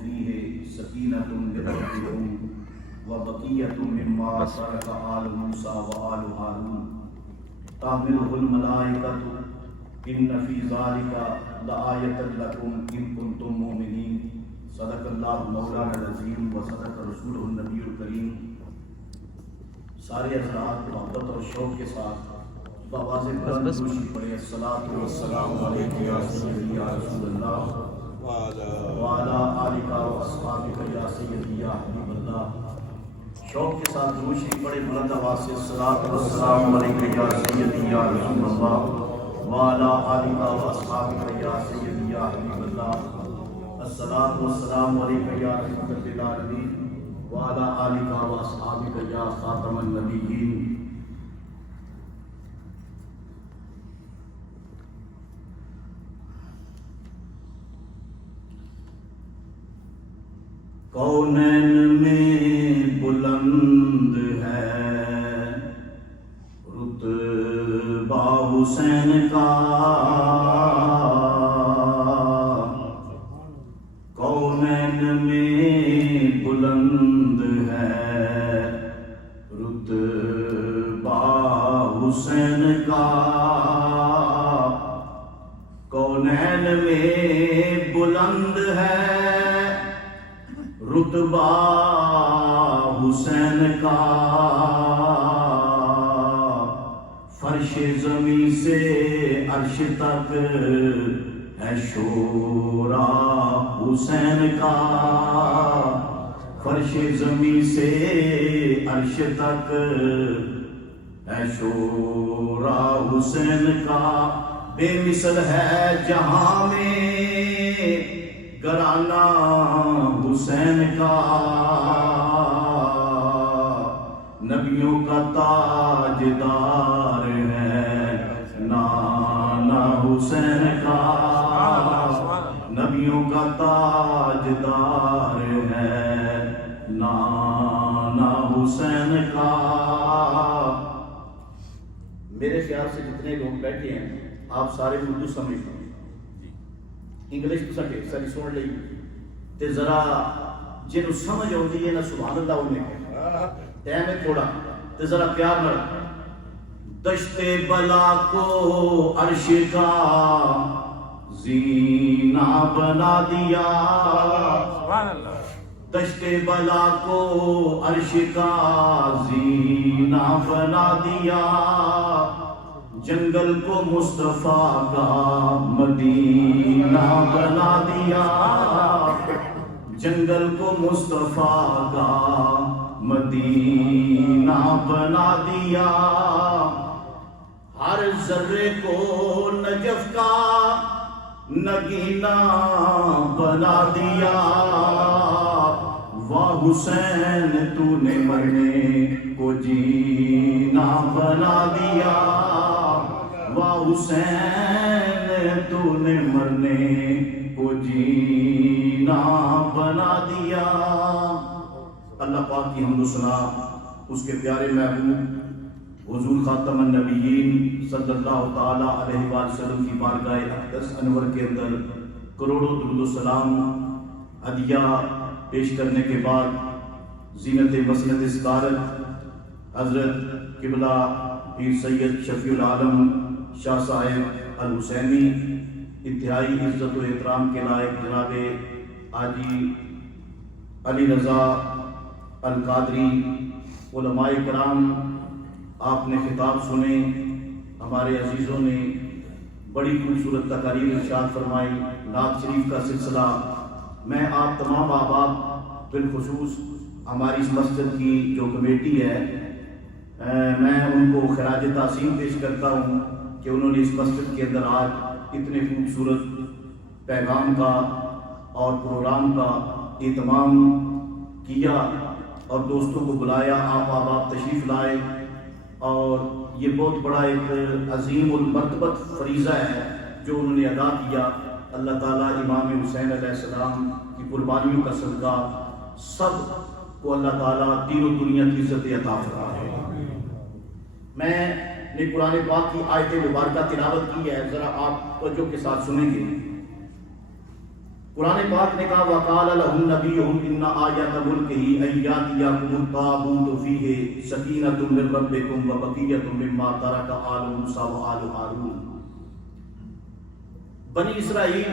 فیہ سکینۃ من ربکم وبقیۃ مما ترک آل موسیٰ وآل ہارون تحملہ الملائکۃ ان فی ذلک لآیۃ لکم ان کنتم مؤمنین۔ صدق اللہ مولانا العظیم و صدق رسولہ النبی الکریم۔ سارے حضرات محبت اور شوق کے ساتھ بآواز بلند درود پڑھیں، الصلاۃ والسلام علیک یا سیدی یا رسول اللہ وعلی آلک و اصحابک یا سیدی یا حبیب اللہ۔ شوق کے ساتھ درود شریف پڑھیں بلند آواز سے، الصلاۃ والسلام علیک یا سیدی یا رسول اللہ وعلی آلک و اصحابک یا سیدی یا حبیب اللہ۔ الصلاۃ والسلام علیک یا رحمۃ للعالمین وعلی آلک و اصحابک یا خاتم النبیین۔ کونین میں بلند ہے رتبہ حسین کا، کونین میں بلند ہے رتبہ حسین کا، کونین میں بلند ہے رتبہ حسین کا، فرش زمین سے عرش تک ہے شورا حسین کا، فرش زمین سے عرش تک ہے شورا حسین کا، بے مثل ہے جہاں میں گھرانہ حسین کا، نبیوں کا تاجدار ہے نانا حسین کا، نبیوں کا تاجدار ہے نانا حسین کا۔ میرے خیال سے جتنے لوگ بیٹھے ہیں آپ سارے اردو سمجھتے ہیں، انگلش تو ساری سن لئی تے ذرا جنوں سمجھ آتی ہے نا سبحان اللہ انہیں ٹائم ہے تھوڑا تے ذرا پیار نال دشت بلا کو عرش کا زینہ بنا دیا، دشت بلا کو عرش کا زینہ بنا دیا، جنگل کو مصطفیٰ کا مدینہ بنا دیا، جنگل کو مصطفیٰ کا مدینہ بنا دیا، ہر ذرے کو نجف کا نگینہ بنا دیا، واہ حسین تو نے مرنے کو جینا بنا دیا، واہ حسین تو نے مرنے کو جینا بنا دیا۔ اللہ پاک کی حمد و ثنا اس کے پیارے محبوب حضور خاتم النبیین صلی اللہ تعالی علیہ وآلہ وسلم کی بارگاہ اقدس انور کے اندر کروڑوں درود و سلام ہدیہ پیش کرنے کے بعد زینت مسند سکارت حضرت قبلہ پیر سید شفیع العالم شاہ صاحب الحسینی، انتہائی عزت و احترام کے لائق جناب حاجی علی رضا القادری، علماء کرام، آپ نے خطاب سنے، ہمارے عزیزوں نے بڑی خوبصورت تقاریر ارشاد فرمائی، نعت شریف کا سلسلہ، میں آپ تمام احباب بالخصوص ہماری اس مسجد کی جو کمیٹی ہے میں ان کو خراج تحسین پیش کرتا ہوں کہ انہوں نے اس مسجد کے اندر آج اتنے خوبصورت پیغام کا اور پروگرام کا اہتمام کیا اور دوستوں کو بلایا، آپ احباب تشریف لائے، اور یہ بہت بڑا ایک عظیم المرتبت فریضہ ہے جو انہوں نے ادا کیا۔ اللہ تعالیٰ امام حسین علیہ السلام کی قربانیوں کا صدقہ سب کو اللہ تعالیٰ دین و دنیا کی عزت عطا فرمائے۔ میں نے قرآن پاک کی آیت مبارکہ تلاوت کی ہے، ذرا آپ توجہ کے ساتھ سنیں گے۔ قرآن پاک نے کہا وَقَالَ لَهُمْ نَبِيُّهُمْ إِنَّ آيَةَ مُلْكِهِ أَن يَأْتِيَكُمُ الطَّابُوتُ فِيهِ سَكِينَةٌ مِّن رَّبِّكُمْ وَبَقِيَّةٌ مِّمَّا تَرَكَ آلُ مُوسَىٰ وَآلُ هَارُونَ۔ بنی اسرائیل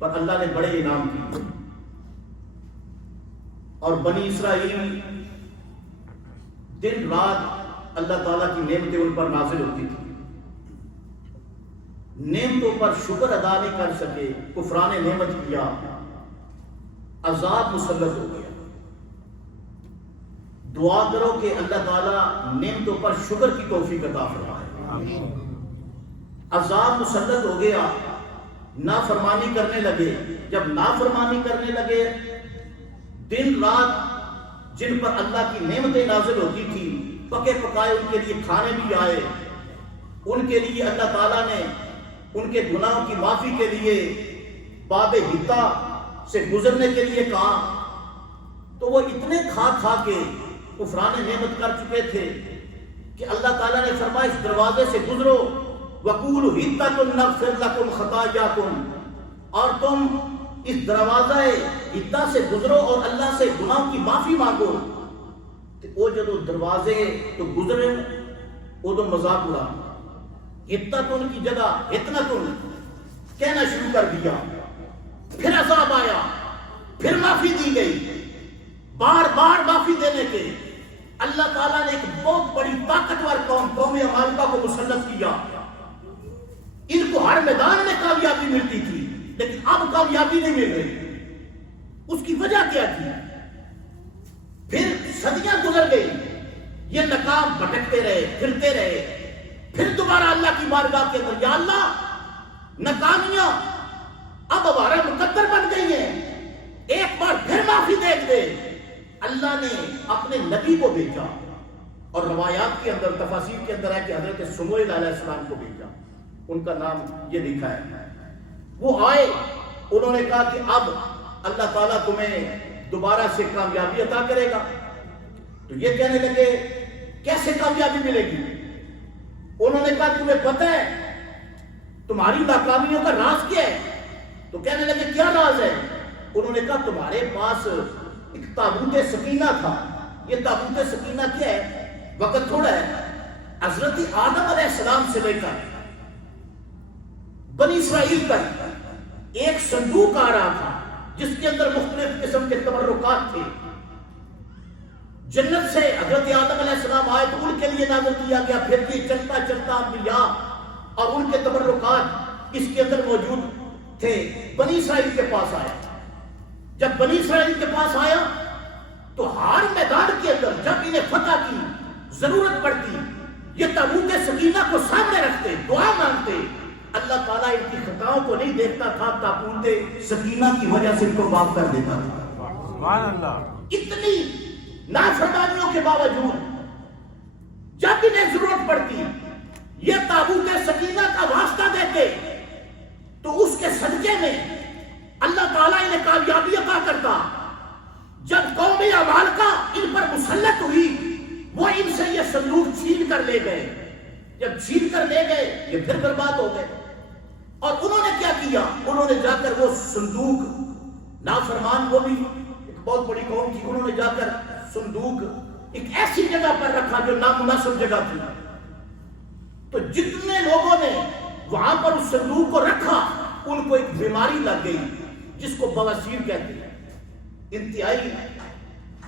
پر اللہ نے بڑے انعام کیے، اور بنی اسرائیل دن رات اللہ تعالیٰ کی نعمتیں ان پر نازل ہوتی تھی، نعمتوں پر شکر ادا نہیں کر سکے، کفران نعمت کیا، عذاب مسلط ہو گیا۔ دعا کرو کہ اللہ تعالیٰ نعمتوں پر شکر کی توفیق عطا فرمائے۔ عذاب مسلط ہو گیا، نافرمانی کرنے لگے، جب نافرمانی کرنے لگے دن رات جن پر اللہ کی نعمتیں نازل ہوتی تھی پکے پکائے ان کے لیے کھانے بھی آئے، ان کے لیے اللہ تعالیٰ نے ان کے گناہوں کی معافی کے لیے باب حتا سے گزرنے کے لیے کہا، تو وہ اتنے کھا کھا کے کفران نعمت کر چکے تھے کہ اللہ تعالیٰ نے فرمایا اس دروازے سے گزرو، وَقُولُوا حِطَّةٌ نَغْفِرْ لَكُمْ خَطَايَاكُمْ، اور تم اس دروازہ حتا سے گزرو اور اللہ سے گناہوں کی معافی مانگو۔ تو وہ جدو دروازے تو گزرے وہ تو مذاق اڑا، حتتن کی جگہ حتنتن کہنا شروع کر دیا، پھر عذاب آیا، پھر معافی دی گئی، بار بار معافی دینے کے اللہ تعالیٰ نے ایک بہت بڑی طاقتور قوم عمالقہ کو مسلط کیا۔ ان کو ہر میدان میں کامیابی ملتی تھی لیکن اب کامیابی نہیں مل رہی، اس کی وجہ کیا تھی؟ پھر صدیاں گزر گئی، یہ ناکام بھٹکتے رہے، پھرتے رہے، پھر دوبارہ اللہ کی بارگاہ کے اندر یا اللہ ناکامیاں اب ہمارا مقدر بن گئی ہیں، ایک بار پھر معافی دے دے۔ اللہ نے اپنے نبی کو بھیجا، اور روایات کے اندر تفاسیر کے اندر ہے کہ حضرت سموئیل علیہ السلام کو بھیجا، ان کا نام یہ لکھا ہے۔ وہ آئے، انہوں نے کہا کہ اب اللہ تعالیٰ تمہیں دوبارہ سے کامیابی عطا کرے گا۔ تو یہ کہنے لگے کیسے کامیابی ملے گی؟ انہوں نے کہا تمہیں پتہ ہے تمہاری ناکامیوں کا راز کیا ہے؟ تو کہنے لگے کیا راز ہے؟ انہوں نے کہا تمہارے پاس ایک تابوت سکینہ تھا۔ یہ تابوت سکینہ کیا ہے؟ وقت تھوڑا ہے، حضرت آدم علیہ السلام سے لے کر بنی اسرائیل تک ایک صندوق آ رہا تھا جس کے اندر مختلف قسم کے تبرکات تھے۔ جنت سے حضرت آدم علیہ السلام آئے تو ان کے لیے نازل کیا گیا، پھر بھی چلتا چلتا انبیاء اور ان کے تبرکات اس کے اندر موجود تھے۔ بنی اسرائیل کے پاس آیا، جب بنی اسرائیل کے پاس آیا تو ہر میدان کے اندر جب انہیں فتح کی ضرورت پڑتی یہ تابوت سکینہ کو سامنے رکھتے، دعا مانگتے۔ اللہ تعالیٰ ان کی خطاؤں کو نہیں دیکھتا تھا، تابوت سکینہ کی وجہ سے ان کو معاف کر دیتا تھا۔ سبحان اللہ۔ اتنی نافرمانیوں کے باوجود جب انہیں ضرورت پڑتی یہ تابوت سکینہ کا واسطہ دیتے تو اس کے صدقے میں اللہ تعالیٰ انہیں کامیابی عطا کرتا۔ جب قوم عمالقہ ان پر مسلط ہوئی وہ ان سے یہ صندوق چھین کر لے گئے، جب چھین کر لے گئے یہ پھر برباد ہو گئے۔ اور انہوں نے کیا کیا؟ انہوں نے جا کر وہ صندوق، نافرمان وہ بھی ایک بہت بڑی قوم تھی، انہوں نے جا کر صندوق ایک ایسی جگہ پر رکھا جو نامناسب جگہ تھی۔ تو جتنے لوگوں نے وہاں پر اس صندوق کو رکھا ان کو ایک بیماری لگ گئی جس کو بواسیر کہتے ہیں، انتہائی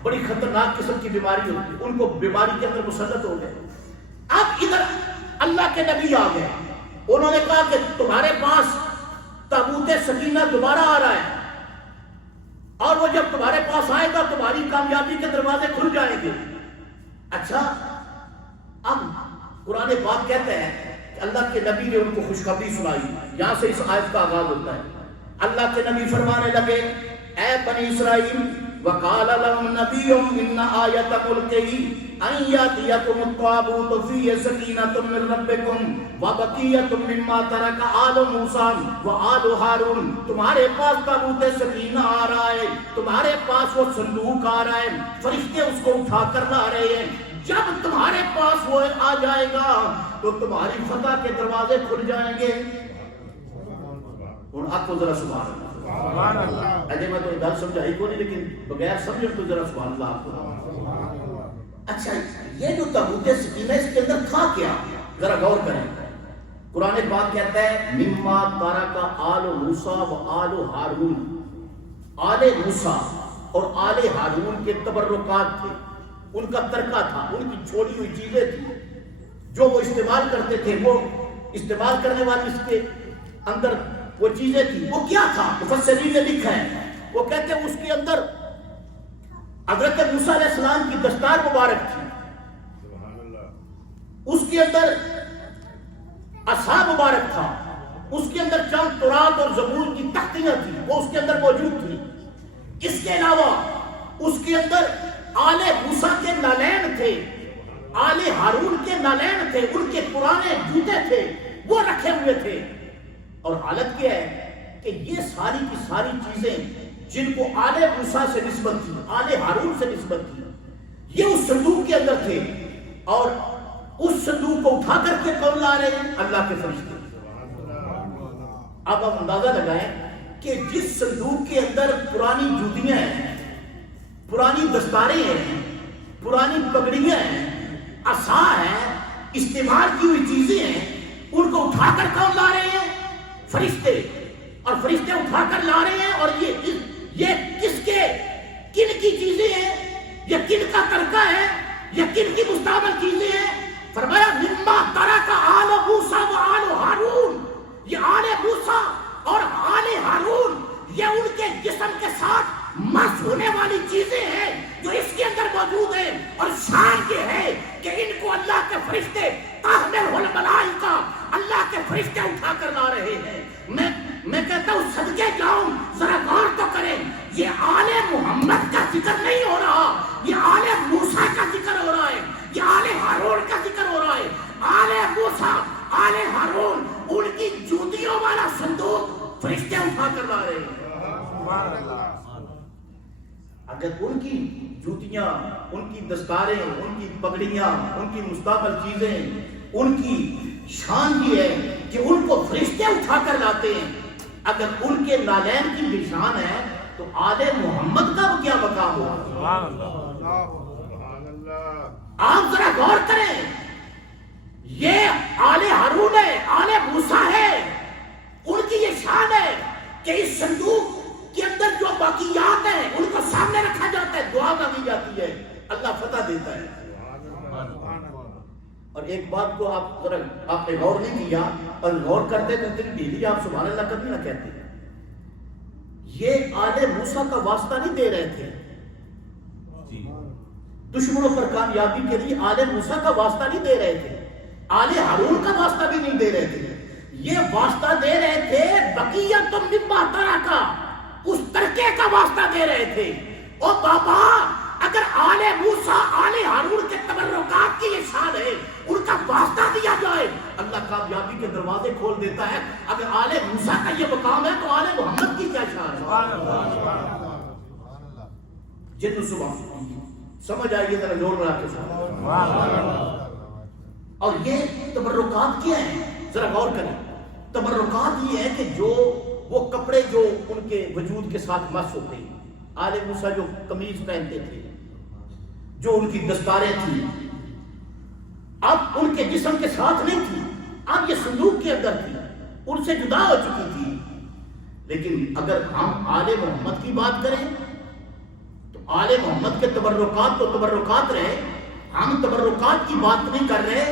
بڑی خطرناک قسم کی بیماری ہوتی ہے، ان کو بیماری کے اندر مسلط ہو گئے۔ اب ادھر اللہ کے نبی آ گئے، انہوں نے کہا کہ تمہارے پاس تابوت سکینہ دوبارہ آ رہا ہے اور وہ جب تمہارے پاس آئے گا تمہاری کامیابی کے دروازے کھل جائیں گے۔ اچھا، اب قرآن پاک کہتے ہیں کہ اللہ کے نبی نے ان کو خوشخبری سنائی، یہاں سے اس آیت کا آغاز ہوتا ہے۔ اللہ کے نبی فرمانے لگے اے بنی اسرائیل وقال لهم نبيهم ان آیت ملکه ان یاتیکم الطابوت فیہ سکینۃ من ربکم وبقیۃ مما ترک آل موسیٰ وآل ہارون، تمہارے پاس تابوت سکینہ آ رہا ہے، تمہارے پاس وہ صندوق آ رہا ہے، فرشتے اس کو اٹھا کر لا رہے ہیں۔ جب تمہارے پاس وہ آ جائے گا تو تمہاری فتح کے دروازے کھل جائیں گے۔ اور آپ کو ذرا سبحان اللہ، اجے میں تو گل سمجھائی کو نہیں، لیکن بغیر سمجھ تو ذرا سبحان اللہ آپ کو. اچھا یہ جو تابوت سکینہ اس کے اندر تھا کیا؟ ذرا غور کریں. قرآن پاک کہتا ہے مما ترک آل موسیٰ و آل ہارون. آل موسیٰ اور آل ہارون کے تبرکات تھے، ان کا ترکہ تھا، ان کی چھوڑی ہوئی چیزیں تھیں جو وہ استعمال کرتے تھے. وہ استعمال کرنے والی اس کے اندر وہ چیزیں تھیں. وہ کیا تھا؟ مفسرین نے لکھا ہے، وہ کہتے ہیں اس کے اندر حضرت موسیٰ علیہ السلام کی دستار مبارک تھی، اس کے اندر عصا مبارک تھا، اس کے اندر چند تورات اور زبور کی تختیاں تھیں، وہ اس کے اندر موجود تھی. اس کے علاوہ اس کے اندر آل موسیٰ کے نالین تھے، آل ہارون کے نالین تھے، ان کے پرانے جوتے تھے وہ رکھے ہوئے تھے. اور حالت کیا ہے کہ یہ ساری کی ساری چیزیں جن کو آل موسیٰ سے نسبت تھی، آل ہارون سے نسبت تھی، یہ اس صندوق کے اندر تھے. اور اس صندوق کو اٹھا کر کے کون لا رہے ہیں؟ اللہ کے فرشتے. اب آپ اندازہ لگائیں کہ جس صندوق کے اندر پرانی جوتیاں ہیں، پرانی دستاریں ہیں، پرانی پگڑیاں ہیں، عصا ہے، استعمال کی ہوئی چیزیں ہیں، ان کو اٹھا کر کون لا رہے ہیں؟ فرشتے. اور فرشتے اٹھا کر لا رہے ہیں. اور یہ کس کے کن کی چیزیں ہیں؟ یہ کن کا ترکہ ہے؟ یہ کن کی مستعمل چیزیں ہیں؟ فرمایا مما ترک آل موسیٰ و آل ہارون. یہ آل موسیٰ اور آل ہارون یہ ان کے جسم کے ساتھ مس ہونے والی چیزیں ہیں جو اس کے اندر موجود ہیں. اور شان یہ ہے کہ ان کو اللہ کے فرشتے تحمل الملائکہ، اللہ کے فرشتے اٹھا کر لا رہے ہیں. میں کہتا ہوں صدقے جاؤں، ذرا غور تو کریں. یہ آل محمد کا ذکر نہیں ہو رہا، یہ آل موسیٰ کا ذکر ہو رہا ہے، یہ آل ہارون کا ذکر ہو رہا ہے. آل موسیٰ، آل ہارون، ان کی جوتیوں والا صندوق فرشتے اٹھا کر لا رہے ہیں. اگر ان کی جوتیاں، ان کی دستاریں، ان کی پگڑیاں، ان کی مستقبل چیزیں، ان کی شان یہ ہے کہ ان کو فرشتے اٹھا کر لاتے ہیں. اگر ان کے نالین کی بھی شان ہے تو آل محمد کا کیا مقام ہوگا؟ آپ ذرا غور کریں. یہ آل ہارون ہے، آل موسیٰ ہے، ان کی یہ شان ہے کہ اس صندوق کے اندر جو باقیات ہیں ان کو سامنے رکھا جاتا ہے، دعا مانگی جاتی ہے، اللہ فتح دیتا ہے. اور ایک بات کو آپ نے غور نہیں کیا، اور غور کرتے تو اتنی ڈھیلی آپ سبحان اللہ کبھی نہ کہتے. یہ آل موسیٰ کا واسطہ نہیں دے رہے تھے دشمنوں پر کامیابی کے لیے، آل موسیٰ کا واسطہ نہیں دے رہے تھے، آل ہارون کا واسطہ بھی نہیں دے رہے تھے. یہ واسطہ دے رہے تھے بقیۃ مما ترک، اس ترکے کا واسطہ دے رہے تھے. او بابا، اگر آل موسیٰ، آل ہارون کے تبرکات کی یہ شان ہے، ان کا واسطہ دیا جائے، اللہ کامیابی کے دروازے کھول دیتا ہے. اگر آل موسیٰ کا یہ مقام ہے تو آل محمد کی کیا شان ہے؟ جن صبح سمجھ آئیے ذرا زور بنا کے ساتھ. اور یہ تبرکات کیا ہیں؟ ذرا غور کریں. تبرکات یہ ہے کہ جو وہ کپڑے جو ان کے وجود کے ساتھ مس ہوتے ہیں، آل موسیٰ جو قمیض پہنتے تھے، جو ان کی دستاریں تھیں، اب ان کے جسم کے ساتھ نہیں تھی، اب یہ صندوق کے اندر تھی، ان سے جدا ہو چکی تھی. لیکن اگر ہم آل محمد کی بات کریں تو آل محمد کے تبرکات تو تبرکات رہے. ہم تبرکات کی بات نہیں کر رہے،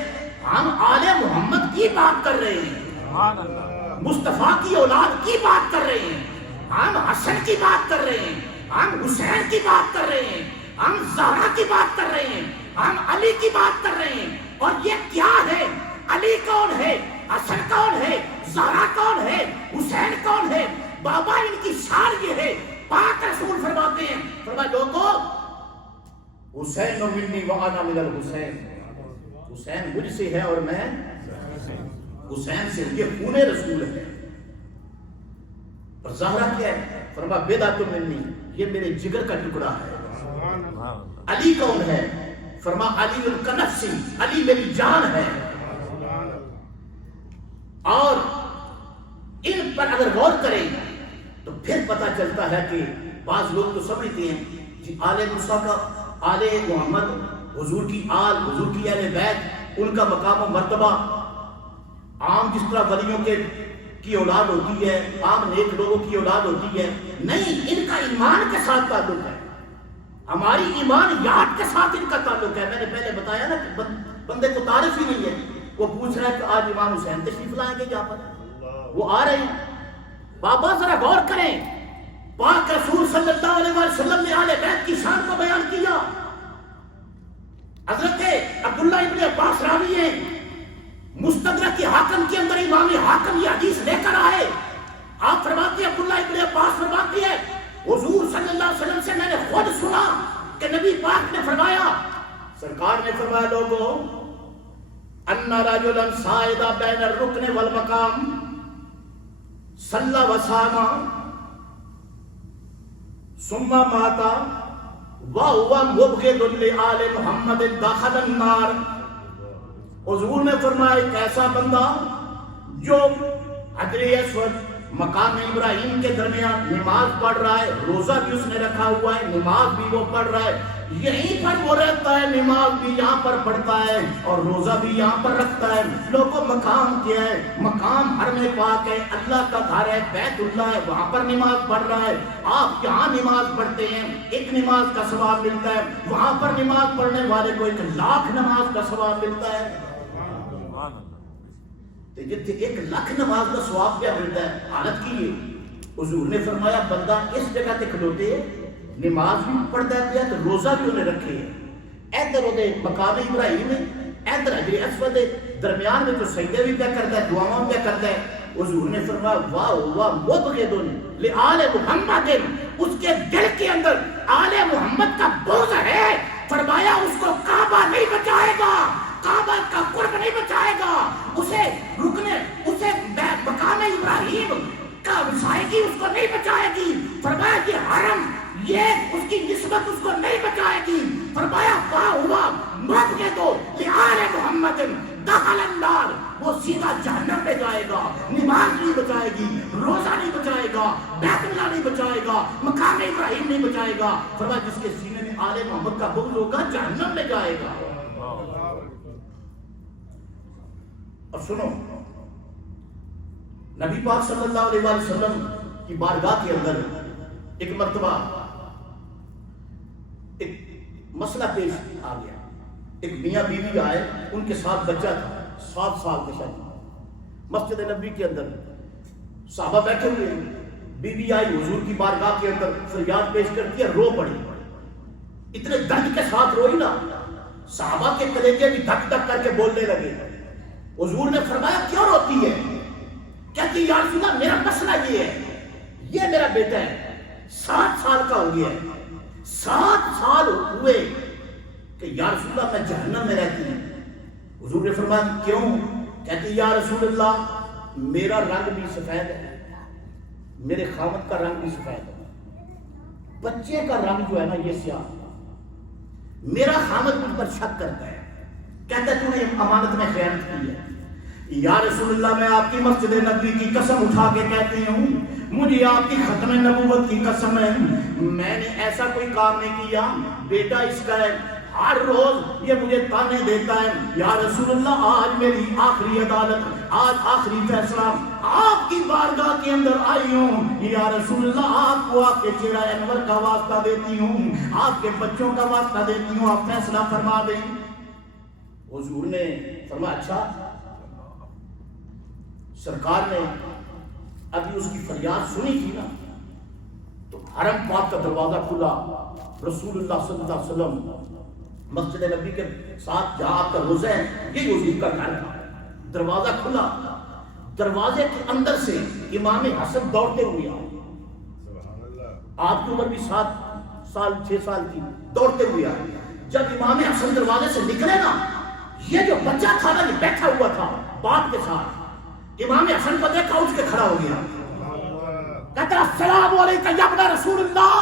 ہم آل محمد کی بات کر رہے ہیں، مصطفیٰ کی اولاد کی بات کر رہے ہیں. ہم حسن کی بات کر رہے ہیں، ہم حسین کی بات کر رہے ہیں، ہم زہرا کی بات کر رہے ہیں، ہم علی کی بات کر رہے ہیں. اور یہ کیا ہے؟ علی کون ہے؟ حسن کون ہے؟ زہرا کون ہے؟ حسین کون ہے؟ بابا ان کی شان یہ ہے. پاک رسول فرماتے ہیں، فرمایا لوگوں، حسین منی وانا من الحسین، حسین مجھ سے ہے اور میں حسین سے. یہ خون رسول ہے. اور زہرا کیا ہے؟ فرمایا بضعۃ منی، یہ میرے جگر کا ٹکڑا ہے. علی کون ہے؟ فرمایا علی الکنفسی، علی میری جان ہے. اور ان پر اگر غور کریں تو پھر پتہ چلتا ہے کہ بعض لوگ تو سمجھتے ہیں کہ آل موسیٰ کا، آل محمد، حضور کی آل، حضور کی اہل بیت، ان کا مقام و مرتبہ عام جس طرح ولیوں کی اولاد ہوتی ہے، عام نیک لوگوں کی اولاد ہوتی ہے، نہیں، ان کا ایمان کے ساتھ تعلق ہے، ہماری ایمانیات کے ساتھ ان کا تعلق ہے۔ میں نے پہلے بتایا نا کہ بندے کو تعارف ہی نہیں ہے، وہ پوچھ رہا ہے کہ آج امام حسین تشریف لائیں گے یہاں پر، وہ آ رہے ہیں۔ بابا ذرا غور کریں، پاک رسول صلی اللہ علیہ وسلم نے اہل بیت کی شان کو بیان کیا۔ حضرت عبداللہ ابن عباس راوی ہیں، مستدرک کی حاکم کے اندر امام حاکم یہ حدیث لے کر آئے، آپ فرماتے ہیں، عبداللہ ابن عباس فرماتے ہیں، حضور صلی اللہ علیہ وسلم سے میں نے خود سنا کہ نبی پاک نے فرمایا، سرکار نے فرمایا، لوگوں ان رجلا صعد بین الرکن والمقام صلی وصام ثم مات وهو مبغض لآل محمد دخل النار۔ حضور نے فرمایا ایک ایسا بندہ جو حجر اسود مقام ابراہیم کے درمیان نماز پڑھ رہا ہے، روزہ بھی اس نے رکھا ہوا ہے، نماز بھی وہ پڑھ رہا ہے، یہیں پر وہ رہتا ہے، نماز بھی یہاں پر پڑھتا ہے اور روزہ بھی یہاں پر رکھتا ہے۔ لوگوں مقام کیا ہے؟ مقام حرم پاک ہے، اللہ کا گھر ہے، بیت اللہ ہے، وہاں پر نماز پڑھ رہا ہے۔ آپ یہاں نماز پڑھتے ہیں، ایک نماز کا ثواب ملتا ہے، وہاں پر نماز پڑھنے والے کو 1,00,000 نماز کا ثواب ملتا ہے۔ جتنے 1,00,000 نماز کا ثواب کیا ملتا ہے؟ حالت کی یہ حضور نے فرمایا بندہ اس جگہ تے کھلوتے نماز بھی پڑھتا ہے تو روزہ بھی انہیں رکھے ہے، ادھر ادھر مقام ابراہیم ہے، ادھر حجر اسود ہے، درمیان میں تو سجدے بھی کیا کرتا ہے، دعاؤں کیا کرتا ہے۔ حضور نے فرمایا واہ واہ مبغض لآل محمد، اس کے دل کے اندر آل محمد کا بغض ہے، فرمایا اس کو کعبہ نہیں بچائے گا، کعبہ کا قرب نہیں بچائے گا، اسے رکنے، اسے مقام ابراہیم کا وسائقی اس کو نہیں بچائے گی، فرمایا یہ حرم، یہ اس کی نسبت اس کو نہیں بچائے گی، فرمایا واہ ہوا مبغض لآل محمد دخل النار، وہ سیدھا جہنم میں جائے گا، نماز نہیں بچائے گی، روزہ نہیں بچائے گا، بیت اللہ نہیں بچائے گا، مقام ابراہیم نہیں بچائے گا، فرمایا جس کے سینے میں آل محمد کا بغض ہوگا جہنم میں جائے گا۔ اور سنو، نبی پاک صلی اللہ علیہ وسلم کی بارگاہ کے اندر ایک مرتبہ ایک مسئلہ پیش آ گیا، ایک میاں بیوی آئے، ان کے ساتھ بچہ تھا، 7 سال کا شاید، مسجد نبی کے اندر صحابہ بیٹھے ہوئے، بیوی آئی حضور کی بارگاہ کے اندر فریاد پیش کرتی ہے، رو پڑی، اتنے درد کے ساتھ روئی نا، صحابہ کے کلیجے بھی دھک دھک کر کے بولنے لگے۔ حضور نے فرمایا کیوں روتی ہے؟ کہتی یا رسول اللہ میرا مسئلہ یہ ہے، یہ میرا بیٹا ہے 7 سال کا ہو گیا ہے، 7 سال ہوئے کہ یا رسول اللہ میں جہنم میں رہتی ہوں۔ حضور نے فرمایا کیوں؟ کہتی یا رسول اللہ میرا رنگ بھی سفید ہے، میرے خاوند کا رنگ بھی سفید ہے، بچے کا رنگ جو ہے نا یہ سیاہ، میرا خاوند مجھ پر شک کرتا ہے، کہتا ہے تو نے امانت میں خیانت کی ہے۔ یا رسول اللہ میں آپ کی مسجد نبی کی قسم اٹھا کے کہتی ہوں، مجھے آپ کی ختم نبوت کی قسم ہے، میں نے ایسا کوئی کام نہیں کیا، بیٹا اس کا ہے، ہر روز یہ مجھے تانے دیتا ہے، یا رسول اللہ آج میری آخری عدالت، آج آخری فیصلہ، آپ کی بارگاہ کے اندر آئی ہوں، یا رسول اللہ آپ کو آپ کے چہرہ انور کا واسطہ دیتی ہوں، آپ کے بچوں کا واسطہ دیتی ہوں، آپ فیصلہ فرما دیں۔ حضور نے فرمایا اچھا۔ سرکار نے ابھی اس کی فریاد سنی تھی نا، تو حرم پاک کا دروازہ کھلا، رسول اللہ صلی اللہ علیہ وسلم مسجد نبی کے ساتھ جہاں آپ کا روزہ ہے یہ حضور کا گھر تھا، دروازہ کھلا، دروازے کے اندر سے امام حسن دوڑتے ہوئے آئے، آپ کی عمر بھی 7 سال 6 سال کی، دوڑتے ہوئے آئے۔ جب امام حسن دروازے سے نکلے نا، یہ جو بچہ تھا نا یہ بیٹھا ہوا تھا باپ کے ساتھ، امام حسن کو دیکھا اٹھ کے کھڑا ہو گیا، کہتا السلام علیکم یا ابن رسول اللہ،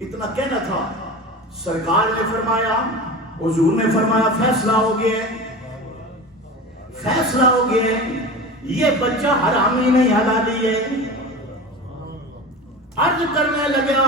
اتنا کہنا تھا۔ سرکار نے فرمایا، حضور نے فرمایا فیصلہ ہو گیا، فیصلہ ہو گیا، یہ بچہ حرامی نہیں حلالی ہے، عرض کرنے لگا،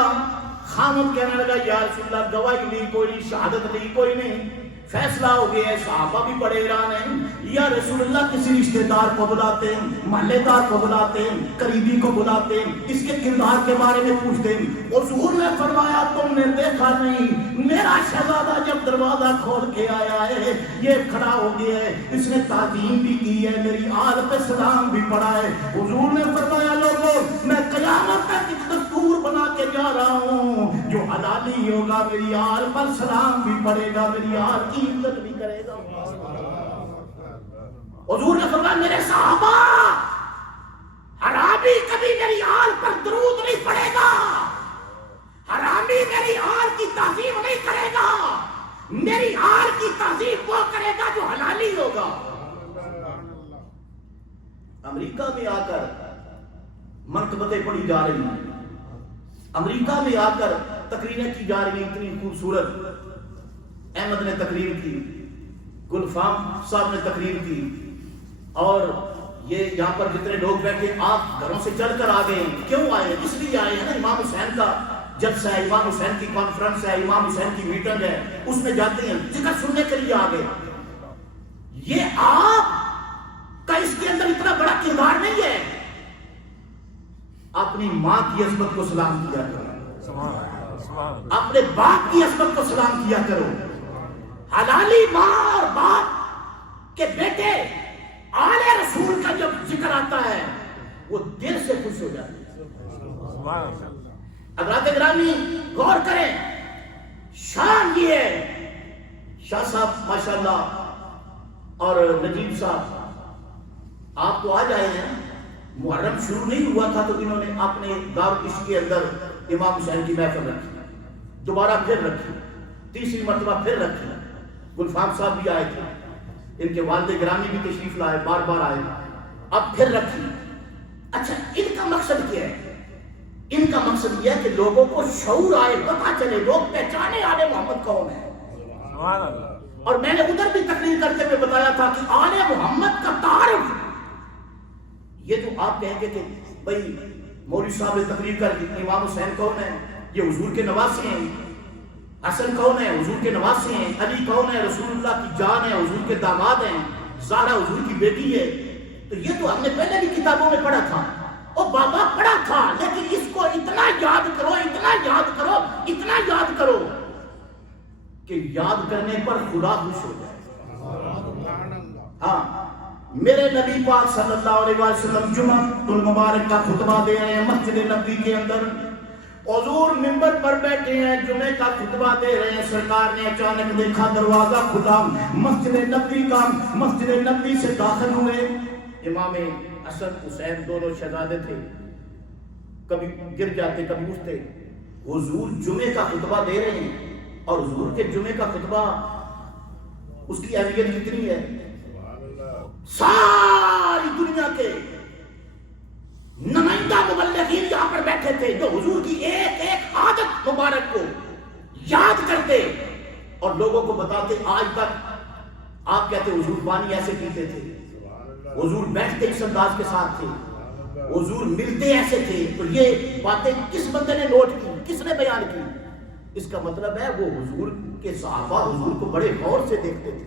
خامد کہنے لگا یا رسول اللہ گواہی لی کوئی نہیں، شہادت لی کوئی نہیں، فیصلہ ہو گیا ہے، صحابہ بھی بڑے حیران ہیں، یا رسول اللہ کسی رشتہ دار کو بلاتے ہیں، محلے دار کو بلاتے ہیں، قریبی کو بلاتے ہیں، اس کے کردار کے بارے میں پوچھتے ہیں۔ حضور نے فرمایا تم نے دیکھا نہیں، میرا شہزادہ جب دروازہ کھول کے آیا ہے یہ کھڑا ہو گیا ہے، اس نے تعظیم بھی کی ہے، میری آل پہ سلام بھی پڑھا ہے۔ حضور نے فرمایا لوگوں میں قیامت تک ایک دستور بنا کے جا رہا ہوں، جو حلالی ہوگا میری آل پر سلام بھی پڑھے گا، میری آل کی عزت بھی کرے گا۔ حضور نے فرمایا میرے صحابہ، حرامی کبھی میری آل پر درود نہیں پڑھے گا، حرامی میری آل کی تعظیم نہیں کرے گا، میری آل کی تعظیم وہ کرے گا جو حلالی ہوگا۔ امریکہ میں آ کر منقبتیں پڑھی جا رہی ہیں، امریکہ میں آ کر تقریریں کی جا رہی ہیں، اتنی خوبصورت۔ احمد نے تقریر کی، گلفام صاحب نے تقریر کی، اور یہ یہاں پر جتنے لوگ بیٹھے آپ گھروں سے چل کر آ گئے ہیں۔ کیوں آئے؟ اس لیے آئے ہیں نا، امام حسین کا جلسہ ہے، امام حسین کی کانفرنس ہے، امام حسین کی میٹنگ ہے، اس میں جاتے ہیں، ذکر سننے کے لیے آ گئے۔ یہ آپ کا اس کے اندر اتنا بڑا کردار نہیں ہے۔ اپنی ماں کی عظمت کو سلام کیا کرو، اپنے باپ کی عظمت کو سلام کیا کرو۔ حلالی ماں اور باپ کے بیٹے آل رسول کا جب ذکر آتا ہے وہ دل سے خوش ہو جاتے ہیں۔ حضرات گرامی غور کریں، شان یہ ہے۔ شاہ صاحب ماشاءاللہ اور نجیب صاحب آپ تو آج آئے ہیں، محرم شروع نہیں ہوا تھا تو انہوں نے اپنے دار عشق کے اندر امام حسین کی محفل رکھی، دوبارہ پھر رکھی، تیسری مرتبہ پھر رکھی۔ گلفام صاحب بھی آئے تھے، ان کے والد گرامی بھی تشریف لائے، بار بار آئے، اب پھر رکھی۔ اچھا ان کا مقصد کیا ہے؟ ان کا مقصد یہ ہے کہ لوگوں کو شعور آئے، پتہ چلے، لوگ پہچانے آل محمد کون ہے۔ اور میں نے ادھر بھی تقریر کرتے ہوئے بتایا تھا کہ آل محمد کا تعارف، یہ جو آپ کہیں گے کہ بھئی مولوی صاحب نے تقریر کر دی، امام حسین کون ہے؟ یہ حضور کے نواسے ہیں۔ حسن کون ہے؟ حضور کے نواسے ہیں۔ علی کون ہے؟ رسول اللہ کی جان ہے، حضور کے داماد ہیں۔ زہرا حضور کی بیٹی ہے۔ تو یہ تو ہم نے پہلے بھی کتابوں میں پڑھا تھا، اور بابا پڑھا تھا، لیکن اس کو اتنا یاد کرو، اتنا یاد کرو، اتنا یاد کرو کہ یاد کرنے پر خدا خوش ہو جائے۔ ہاں، میرے نبی پاک صلی اللہ علیہ وسلم جمعہ المبارک کا خطبہ دے رہے ہیں مسجد نبوی کے اندر۔ حضور منبر پر بیٹھے ہیں، جمعے کا خطبہ دے رہے ہیں، سرکار نے اچانک دیکھا دروازہ کھلا مسجد نبوی کا، مسجد نبوی سے داخل ہوئے۔ امام حسن حسین دونوں شہزادے تھے، کبھی گر جاتے کبھی اٹھتے۔ حضور جمعے کا خطبہ دے رہے ہیں، اور حضور کے جمعے کا خطبہ اس کی اہمیت کتنی ہے؟ ساری دنیا کے نمائندہ مبلغین یہاں پر بیٹھے تھے، جو حضور کی ایک ایک عادت مبارک کو یاد کرتے اور لوگوں کو بتاتے۔ آج تک آپ کہتے حضور پانی ایسے پیتے تھے، حضور بیٹھتے اس انداز کے ساتھ تھے، حضور ملتے ایسے تھے۔ تو یہ باتیں کس بندے نے نوٹ کی، کس نے بیان کی؟ اس کا مطلب ہے وہ حضور کے صحابہ حضور کو بڑے غور سے دیکھتے تھے۔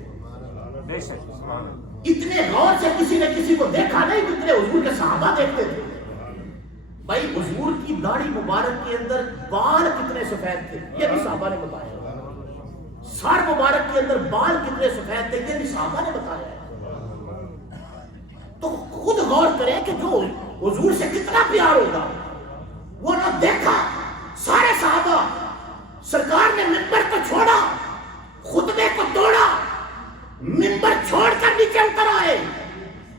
اتنے غور سے کسی نے کسی کو دیکھا نہیں جتنے حضور کے صحابہ دیکھتے تھے۔ بھائی حضور کی داڑھی مبارک کے اندر بال کتنے سفید تھے، یہ بھی صحابہ نے بتایا۔ سر مبارک کے اندر بال کتنے سفید تھے، یہ بھی صحابہ نے بتایا۔ تو خود غور کریں کہ جو حضور سے کتنا پیار ہوگا، وہ نہ دیکھا سارے صحابہ۔ سرکار نے منبر کو چھوڑا، خطبے کو توڑا، منبر چھوڑ کر نیچے اتر آئے،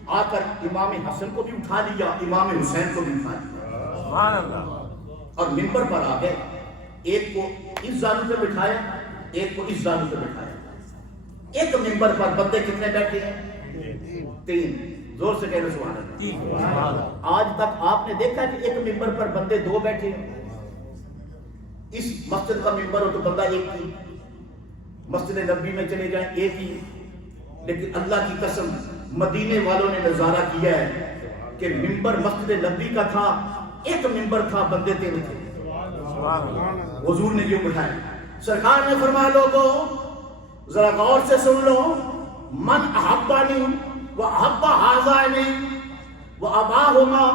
آ کر امام حسن کو بھی اٹھا لیا، امام حسین کو بھی اٹھا لیا، اور منبر پر آ گئے۔ ایک کو اس زانو پہ بٹھایا، ایک کو اس زانو پہ بٹھایا۔ ایک منبر پر بندے کتنے بیٹھے ہیں؟ 3۔ زور سے کہنا سبحان اللہ۔ آج تک آپ نے دیکھا کہ ایک منبر پر بندے 2 بیٹھے ہیں؟ اس مسجد کا منبر ہو تو بندہ ایک ہی، مسجد نبوی میں چلے جائیں ایک ہی۔ لیکن اللہ کی قسم مدینے والوں نے نظارہ کیا ہے کہ منبر مسجد نبوی کا تھا، ایک ممبر تھا، بندے 3 تھے. حضور نے یہ بٹھایا. سرکار نے فرمایا لوگوں ذرا غور سے سن لو، من احبانی و احب ہذین و اباہما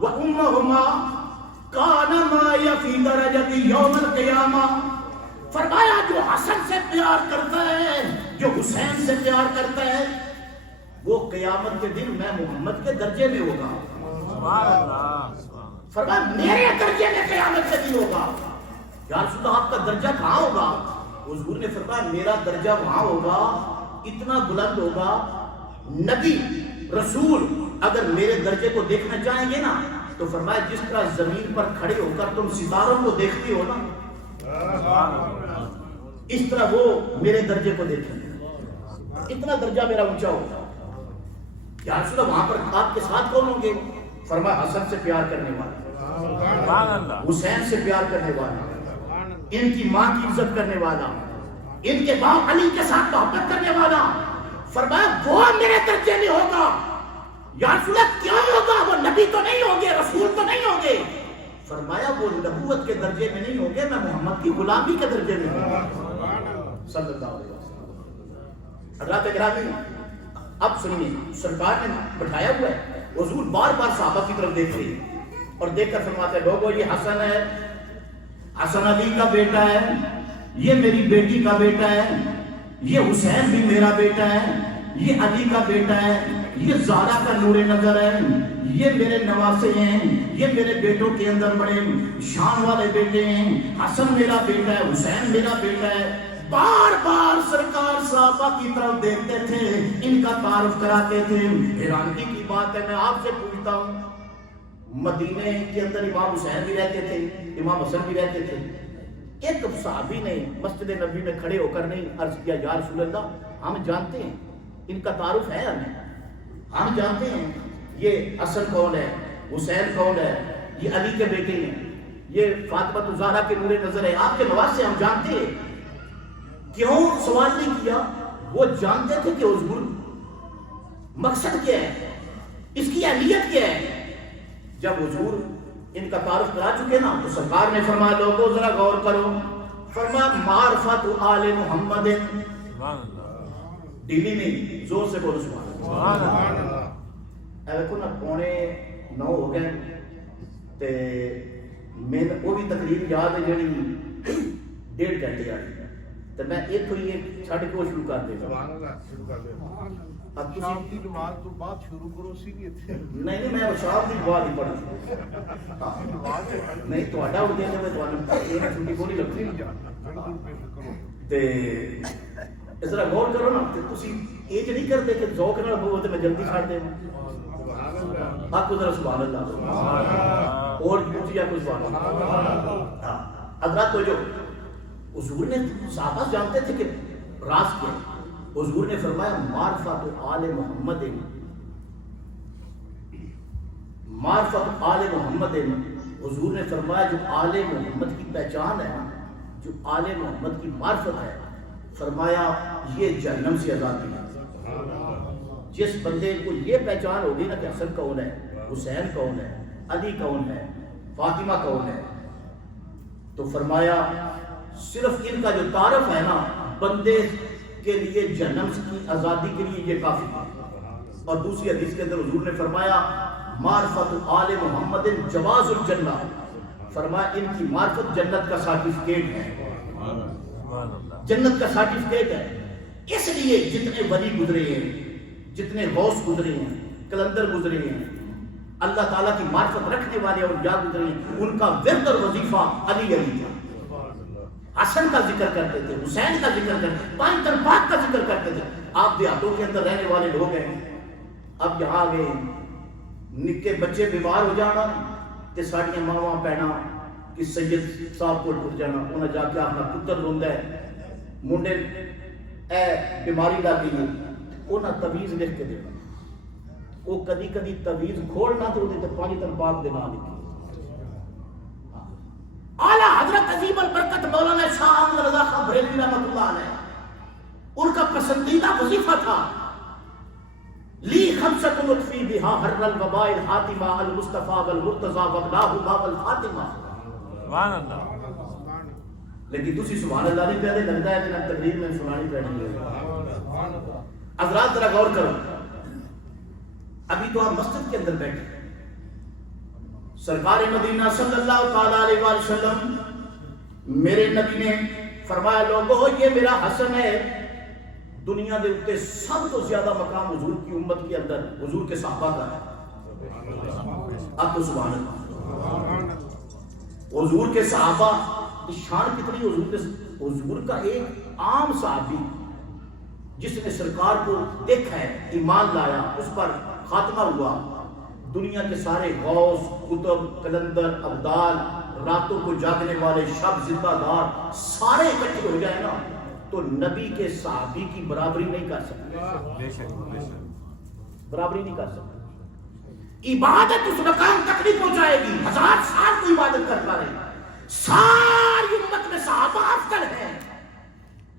و امہما کان معی فی درجۃ یوم القیامہ. فرمایا جو حسن سے پیار کرتا ہے، جو حسین سے پیار کرتا ہے، وہ قیامت کے دن میں محمد کے درجے میں ہوگا. فرمایا میرے درجے میں قیامت کے دن ہوگا. یا رسول اللہ آپ کا درجہ کہاں ہوگا؟ حضور نے فرمایا میرا درجہ وہاں ہوگا، اتنا بلند ہوگا. نبی رسول اگر میرے درجے کو دیکھنا چاہیں گے نا تو فرمایا جس طرح زمین پر کھڑے ہو کر تم ستاروں کو دیکھتے ہو نا، اس طرح وہ میرے درجے کو دیکھیں گے. اتنا درجہ میرا اونچا ہوگا. یا رسول اللہ وہاں پر آپ کے ساتھ کون ہوں گے؟ فرمایا حسن سے پیار کرنے والا، حسین سے پیار کرنے والا، ان کی ماں کی عزت کرنے والا، ان کے باپ علی کے ساتھ محبت کرنے والا. فرمایا وہ میرے درجے میں ہوگا. یا رسول اللہ کیا ہوگا؟ وہ نبی تو نہیں ہوں گے، رسول تو نہیں ہوں گے. فرمایا وہ نبوت کے درجے میں نہیں ہوں گے، میں محمد کی غلامی کے درجے میں ہوں گا صلی اللہ علیہ وسلم. حضرات گرامی اب سنیے، سرکار نے بٹھایا ہوا ہے. حضور بار بار صحابہ کی طرف دیکھ رہے ہیں اور دیکھ کر فرماتے ہیں لوگوں یہ حسن ہے، حسن علی کا بیٹا ہے، یہ میری بیٹی کا بیٹا ہے، یہ حسین بھی میرا بیٹا ہے، یہ علی کا بیٹا ہے، یہ زہرا کا نور نظر ہے، یہ میرے نواسے ہیں، یہ میرے بیٹوں کے اندر بڑے شان والے بیٹے ہیں. حسن میرا بیٹا ہے، حسین میرا بیٹا ہے. بار بار سرکار صحابہ کی طرف دیکھتے تھے، ان کا تعارف کراتے تھے. حیرانگی کی بات ہے، میں آپ سے پوچھتا ہوں، مدینے کے اندر امام حسین بھی رہتے تھے، امام حسن بھی رہتے تھے. ایک صحابی نے مسجد نبی میں کھڑے ہو کر نہیں عرض کیا یا رسول اللہ ہم جانتے ہیں، ان کا تعارف ہے ہمیں، ہم جانتے ہیں یہ حسن کون ہے، حسین کون ہے، یہ علی کے بیٹے ہیں، یہ فاطمہ الزہرا کے نور نظر ہے، آپ کے نواز سے ہم جانتے ہیں. کیوں سوال نہیں کیا؟ وہ جانتے تھے کہ حضور مقصد کیا ہے، اس کی اہمیت کیا ہے. جب حضور ان کا تعارف کرا چکے نا تو سرکار نے فرمایا لوگوں ذرا غور کرو. فرمایا معرفت آل محمد، ڈیلی نہیں، زور سے بولو سبحان اللہ. دیکھو نا 8:45 ہو گئے تے میں وہ بھی تقریر یاد ہے جڑی 1.5 گھنٹے والی تو میں ایک ہوئی ایک چھڑ کو شروع کر دے گا. اب شام کی نماز تو بعد شروع کرو سی نہیں میں شام کی دعا نہیں پڑھا نہیں تو اڈا اڑ دے میں تو ایک چھٹی کو نہیں لگتی تے اس طرح غور کرو نا تے تسی یہ نہیں کرتے کہ ذوق نال ہو تے میں جلدی چھڑ دے آپ کو ذرا سبحان اللہ اور پوچھ یا کچھ سبحان اللہ. حضرات تو جو حضور نے صحابہ جانتے تھے کہ راز کیا. حضور نے فرمایا معرفت آل محمد، معرفت آل محمد. حضور نے فرمایا جو آل محمد کی پہچان ہے، جو آل محمد کی معرفت ہے، فرمایا یہ جہنم سے آزادی ہے. جس بندے کو یہ پہچان ہوگی نا کہ حسن کون ہے، حسین کون ہے، علی کون ہے، فاطمہ کون ہے، تو فرمایا صرف ان کا جو تعارف ہے نا بندے کے لیے جہنم کی آزادی کے لیے یہ کافی ہے. اور دوسری حدیث کے اندر حضور نے فرمایا معرفت آل محمد جواز الجنہ، فرمایا ان کی معرفت جنت کا سرٹیفکیٹ ہے، جنت کا سرٹیفکیٹ ہے. اس لیے جتنے ولی گزرے ہیں، جتنے غوث گزرے ہیں، کلندر گزرے ہیں، اللہ تعالیٰ کی معرفت رکھنے والے اور اولیاء گزرے ہیں، ان کا ورد اور وظیفہ علی علی تھا. حسن کا ذکر کرتے تھے، حسین کا ذکر کرتے تھے، 5 طرفات کا ذکر کرتے تھے. آپ دیہاتوں کے اندر رہنے والے لوگ ہیں، اب یہاں آ گئے نکے بچے بیمار ہو جانا تے ساڑیاں ماواں پینا کہ سید صاحب کو ٹر جانا، انہیں جا کے اپنا پتر روندا ہے منڈے اے بیماری لگ گئی ہے، انہیں تویز لکھ کے دینا. وہ کدی کدی تویز کھولنا تو وہ 5 طرفات دے نام لکھی. اعلیٰ حضرت عظیم البرکت مولانا شاہ احمد رضا خان بریلوی رحمۃ اللہ علیہ، ان کا پسندیدہ وظیفہ تھا لی خمسۃ نطفی بہا حر الوباء الحاتمہ المصطفیٰ والمرتضیٰ وابناہما والفاطمہ. سبحان اللہ. لیکن تسی سبحان اللہ نہیں کہتے، لگتا ہے کہ تقریر میں سنانی پڑنی ہے. حضرات ذرا غور کرو، ابھی تو آپ مسجد کے اندر بیٹھے، سرکار مدینہ صلی اللہ تعالی علیہ وسلم میرے نبی نے فرمایا لوگو یہ میرا حسن ہے. دنیا دے اوپر سب تو زیادہ مقام حضور کی امت کے اندر حضور کے صحابہ کا ہے. اب تو سبحان اللہ. حضور کے صحابہ کی شان کتنی. حضور کا ایک عام صحابی جس نے سرکار کو دیکھا ہے، ایمان لایا، اس پر خاتمہ ہوا، دنیا کے سارے غوث، کتب، کلندر، ابدال، راتوں کو جاگنے والے، شب زندہ دار سارے اکٹھے ہو جائے نا تو نبی کے صحابی کی برابری نہیں کر سکتے. برابری نہیں کر سکتے. عبادت اس مقام تک نہیں پہنچائے گی. 1000 سال کو عبادت کرتا رہے، ساری امت میں صحابہ افضل ہیں،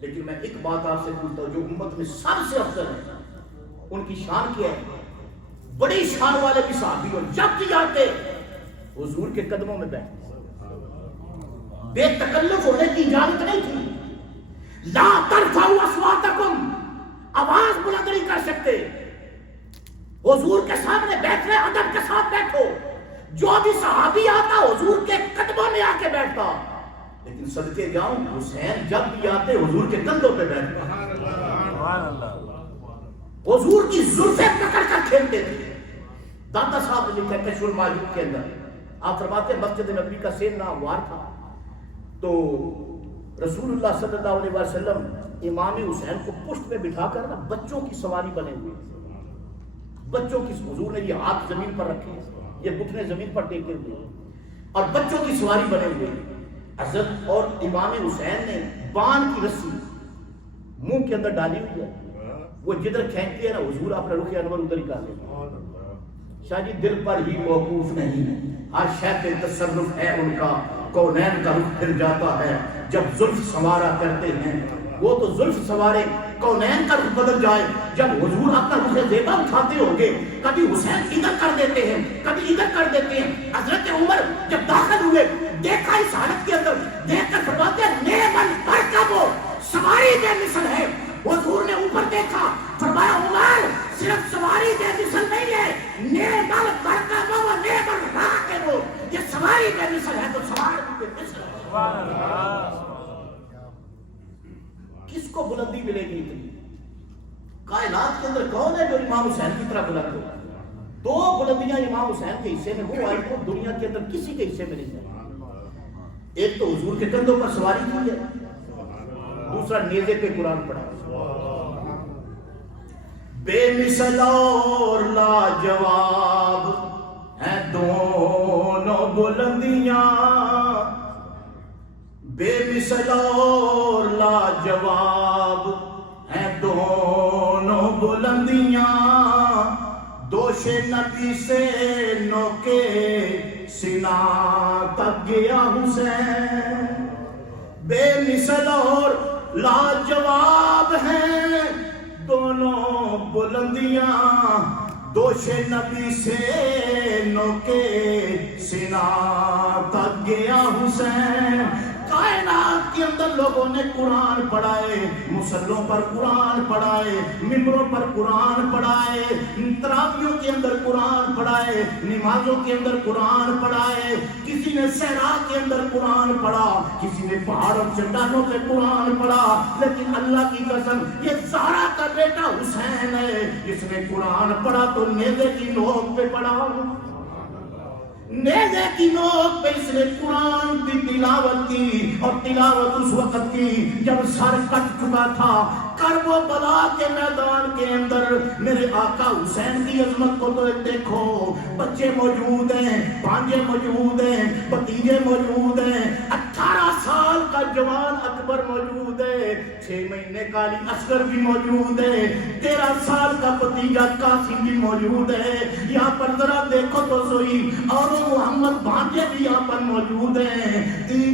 لیکن میں ایک بات آپ سے پوچھتا ہوں، جو امت میں سب سے افضل ہے ان کی شان کیا ہے؟ بڑی شان والے بھی صحابی ہو، جب بھی آتے حضور کے قدموں میں بیٹھتے، بے تکلف ہونے کی اجازت نہیں تھی. لا ترفعوا اصواتکم، آواز بلند نہیں کر سکتے. حضور کے سامنے بیٹھ رہے، ادب کے ساتھ بیٹھو. جو بھی صحابی آتا حضور کے قدموں میں آ کے بیٹھتا. لیکن صدقے جاؤں حسین جب بھی آتے حضور کے کندھوں پہ بیٹھتا. حضور کی زلفیں پکڑ کر کھیلتے تھے. داتا صاحب نے لکھا ہے کشف المعجوب کے اندر، آپ فرماتے ہیں مسجد نبوی کا سین ناموار تھا تو رسول اللہ صلی اللہ علیہ وسلم امام حسین کو پشت میں بٹھا کر نا بچوں کی سواری بنے ہوئے. بچوں کی، حضور نے یہ ہاتھ زمین پر رکھے، یہ گھٹنے زمین پر ٹیکے ہوئے اور بچوں کی سواری بنے ہوئے. حضرت اور امام حسین نے بان کی رسی منہ کے اندر ڈالی ہوئی ہے، وہ جدھر کھینچتے ہیں نا حضور اپنا رخ انور ادھر ہی کر دیتے. شاہ جی دل پر ہی موقوف نہیں، ہر شے پہ تصرف ہے ان کا، کونین کا رخ پھر جاتا ہے جب زلف سنوارا کرتے ہیں. وہ تو زلف سنوارے، کونین کا رخ بدل جائے جب حضور اپنا رخ زیبا اٹھاتے ہوں گے. کبھی حسین ادھر کر دیتے ہیں، کبھی ادھر کر دیتے ہیں. حضرت عمر جب داخل ہوئے دیکھا اس حالت کے اندر، دیکھ کر فرماتے ہیں نعمل مرکب سواری بے مثل ہے. حضور نے اوپر دیکھا، فرمایا عمر صرف سواری بے مثل نہیں ہے، نعمل مرکب و نعمل راکب، یہ سواری بے مثل ہے تو سوار بھی بے مثل ہے. کس کو بلندی ملے گی اتنی؟ کائنات کے اندر کون ہے جو امام حسین کی طرح بلند ہو؟ 2 بلندیاں امام حسین کے حصے میں وہ آئی تو دنیا کے اندر کسی کے حصے میں نہیں ہے. ایک تو حضور کے کندھوں پر سواری کی ہے، دوسرا نیزے پہ قرآن پڑھا. بے مثل اور لاجواب ہیں دونوں بلندیاں، بے مثل اور لاجواب ہیں دونوں بلندیاں. دوش نبی سے نوکے سینہ تک گیا حسین. بے مثل اور لاجواب ہیں دونوں بلندیاں، دوش نبی سے نوکے سینہ تک گیا حسین. کائنات کے اندر لوگوں نے قرآن پڑھائے، مصلوں پر قرآن پڑھائے، ممبروں پر قرآن پڑھائے، تراویحوں کے اندر قرآن پڑھائے، نمازوں کے اندر قرآن پڑھائے. کسی نے صحرا کے اندر قرآن پڑھا، کسی نے پہاڑوں چٹانوں پہ قرآن پڑھا. لیکن اللہ کی قسم یہ زہرا کا بیٹا حسین ہے، اس نے قرآن پڑھا تو نیزے کی نوک پہ پڑھا. نیزے کی نوک پہ اس نے قرآن کی تلاوت کی، اور تلاوت اس وقت کی جب سر کٹ چکا تھا. کرب و بلا کے میدان کے اندر میرے آقا حسین کی عظمت کو تو دیکھو. بچے موجود ہیں، بھانجے موجود ہیں، بھتیجے موجود ہیں، 18 سال کا جوان اکبر موجود ہے، 6 مہینے کا علی اصغر بھی موجود ہے، 13 سال کا بھتیجا قاسم بھی موجود ہے. یہاں پر ذرا دیکھو تو صحیح، اور محمد بھانجے بھی یہاں پر موجود ہیں. 3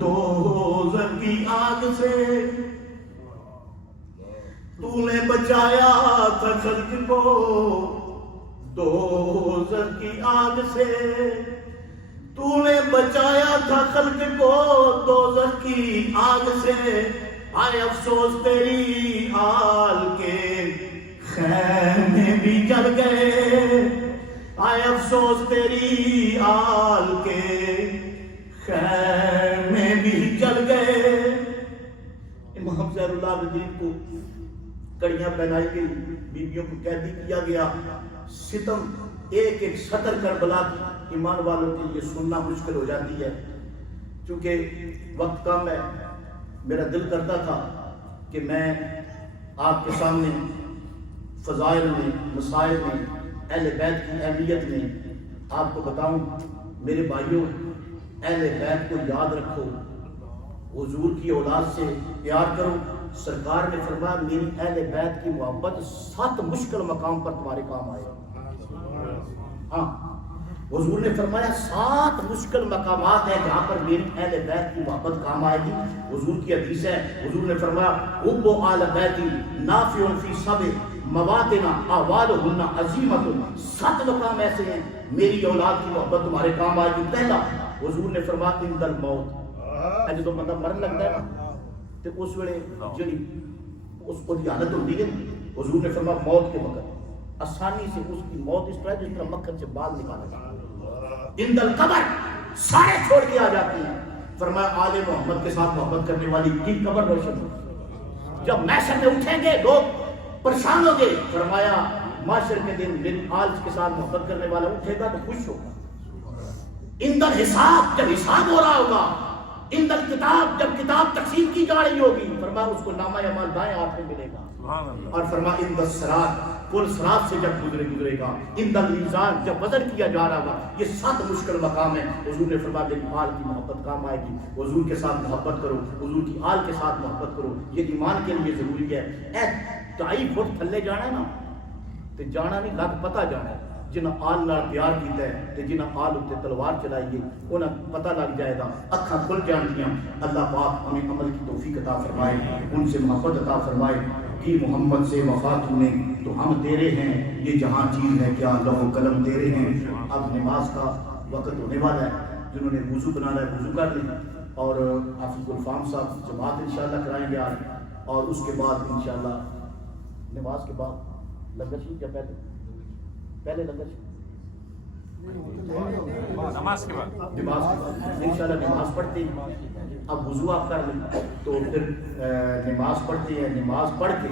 دوزخ کی آگ سے، تو نے بچایا تھا خلق کو دوزخ کی آگ سے، تو نے بچایا تھا خلق کو دوزخ کی آگ سے، آئے افسوس تیری آل کے خیمے بھی جل گئے، آئے افسوس تیری آل کے خیمے بھی جل گئے۔ امام زہر اللہ عابدین کو کڑیاں پہنائی گئی، بیویوں کو قیدی کیا گیا، ستم ایک ایک سطر کربلا کی ایمان والوں کے لیے سننا مشکل ہو جاتی ہے۔ چونکہ وقت کم ہے، میرا دل کرتا تھا کہ میں آپ کے سامنے فضائل میں، مسائل میں، اہل بیت کی اہمیت میں آپ کو بتاؤں۔ میرے بھائیوں، اہل بیت کو یاد رکھو، حضور کی اولاد سے پیار کرو۔ سرکار نے فرمایا میری اہل بیت کی محبت 7 مشکل مقام پر تمہارے کام آئے۔ ہاں، حضور نے فرمایا 7 مشکل مقامات ہیں جہاں پر میری اہل بیت کی محبت کام آئے گی۔ حضور کی حدیث ہے، حضور نے فرمایا حب آل بیتی نافع فی سبع مواطن احوالہن عظیمۃ، 7 مقام ایسے ہیں میری اولاد کی محبت تمہارے کام آئے گی۔ پہلا، حضور نے فرمایا عند الموت، جب بندہ مرن لگتا ہے نا تو اس ویلے جڑی اس کو دی حالت ہوتی ہے، حضور نے فرمایا موت کے وقت آسانی سے اس کی موت اس طرح جس طرح مکھن سے بال نکالا جاتا ہے۔ عند القبر سارے چھوڑ کے آ جاتی ہیں۔ فرمایا آل محمد کے ساتھ محبت کرنے والی کی قبر روشن ہوگی۔ جب محشر میں اٹھیں گے لوگ پریشان ہوں گے، فرمایا محشر کے دن میری آل کے ساتھ محبت کرنے والا اٹھے گا تو خوش ہوگا۔ عند الحساب، جب حساب ہو رہا ہوگا، عند الکتاب، جب کتاب تقسیم کی جا رہی ہوگی، فرمایا اس کو نامہ اعمال دائیں ہاتھ میں ملے گا۔ اور فرمایا عند الصراط، پل صراط سے جب گزرے گا، عند المیزان، جب وزن کیا جا رہا ہوگا۔ یہ 7 مشکل مقام ہیں۔ حضور نے فرمایا میری آل کی محبت کام آئے گی۔ حضور کے ساتھ محبت کرو، حضور کی آل کے ساتھ محبت کرو، یہ ایمان کے لیے ضروری ہے۔ 2.5 فٹ تھلے جانا ہے نا تو جانا نہیں، لگ پتہ جانا ہے۔ جنہاں آل نال پیار کیتا ہے تے جنہاں آل اتنے تلوار چلائیے انہاں پتہ لگ جائے گا، اکھاں کھل جانگیاں۔ اللہ پاک ہمیں عمل کی توفیق عطا فرمائے، ان سے محبت عطا فرمائے۔ کی محمد سے وفا تو نے تو ہم تیرے ہیں، یہ جہاں چیز ہے کیا لوح و قلم تیرے ہیں۔ اب نماز کا وقت ہونے والا ہے، جنہوں نے وضو بنانا ہے وضو کر لیں، اور حافظ الفام صاحب جماعت انشاءاللہ کرائیں گے آج، اور اس کے بعد انشاءاللہ نماز کے بعد لنگر شریف یا پہلے لنگر شریف نماز کے بعد انشاءاللہ نماز پڑھتے ہیں۔ اب وضو آپ کر لیں تو پھر نماز پڑھتے ہیں، نماز پڑھ کے